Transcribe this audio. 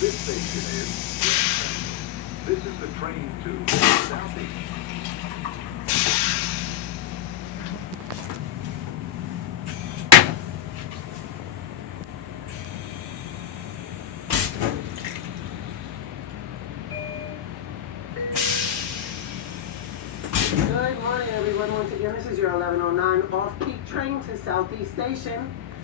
This station is This is the train to Southeast. Good morning, everyone. Once again, this is your 1109 off-peak train to Southeast Station.